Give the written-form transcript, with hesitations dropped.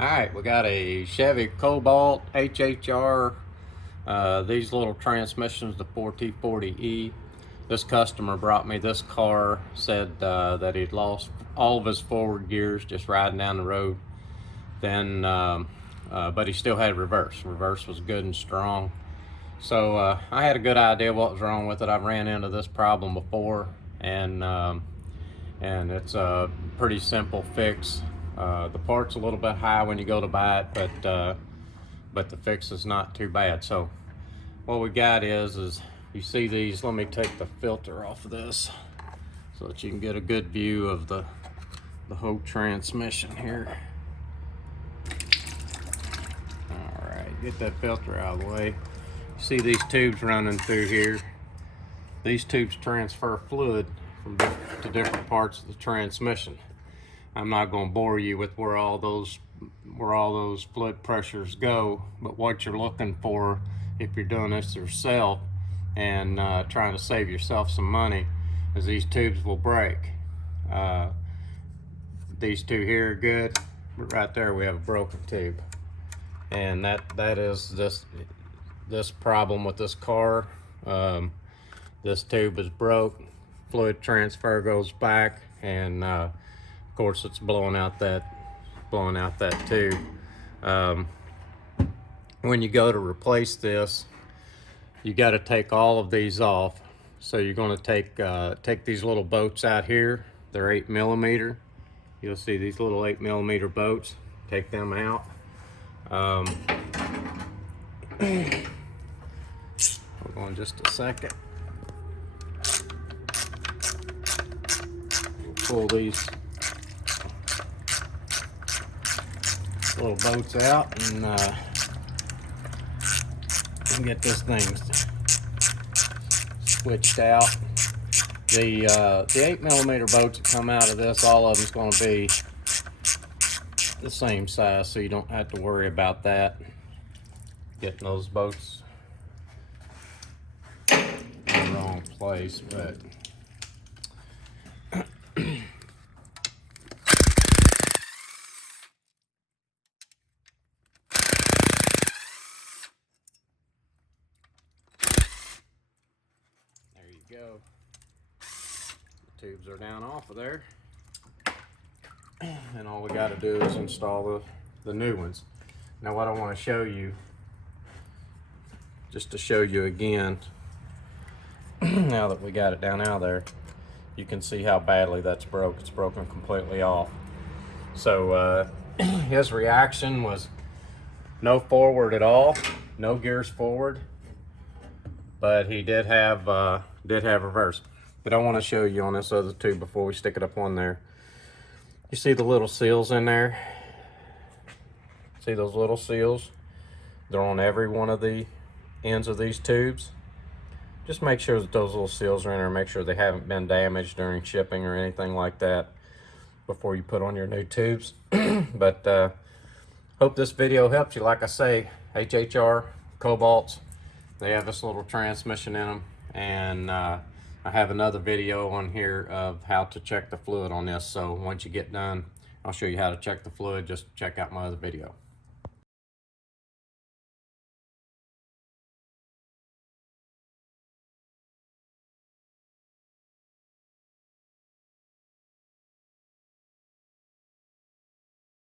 Alright, we got a Chevy Cobalt HHR. These little transmissions, the 4T40e. This customer brought me this car, said that he'd lost all of his forward gears just riding down the road. Then, but he still had reverse. Reverse was good and strong. So I had a good idea what was wrong with it. I've ran into this problem before, and it's a pretty simple fix. The part's a little bit high when you go to buy it, but the fix is not too bad. So what we got is you see these. Let me take the filter off of this so that you can get a good view of the whole transmission here. All right, get that filter out of the way. You see these tubes running through here. These tubes transfer fluid to different parts of the transmission. I'm not going to bore you with where all those fluid pressures go, but what you're looking for if you're doing this yourself and trying to save yourself some money is these tubes will break. These two here are good, but right there we have a broken tube, and that is this problem with this car. This tube is broke, fluid transfer goes back, and of course it's blowing out that tube. When you go to replace this, you got to take all of these off. So you're going to take these little bolts out here. They're 8mm. You'll see these little 8mm bolts. Take them out. Hold on just a second. We'll pull these little bolts out and get this thing switched out. The 8mm bolts that come out of this, all of them's going to be the same size, so you don't have to worry about that. Getting those bolts in the wrong place, but there you go. The tubes are down off of there, and all we got to do is install the new ones. Now what I want to show you, just to show you again, now that we got it down out there, you can see how badly that's broke. It's broken completely off. So his reaction was no forward at all, no gears forward, but he did have reverse. But I want to show you on this other tube before we stick it up on there. You see the little seals in there? See those little seals? They're on every one of the ends of these tubes. Just make sure that those little seals are in there. Make sure they haven't been damaged during shipping or anything like that before you put on your new tubes. But hope this video helps you. Like I say, HHR Cobalts, they have this little transmission in them, and I have another video on here of how to check the fluid on this. So once you get done, I'll show you how to check the fluid. Just check out my other video.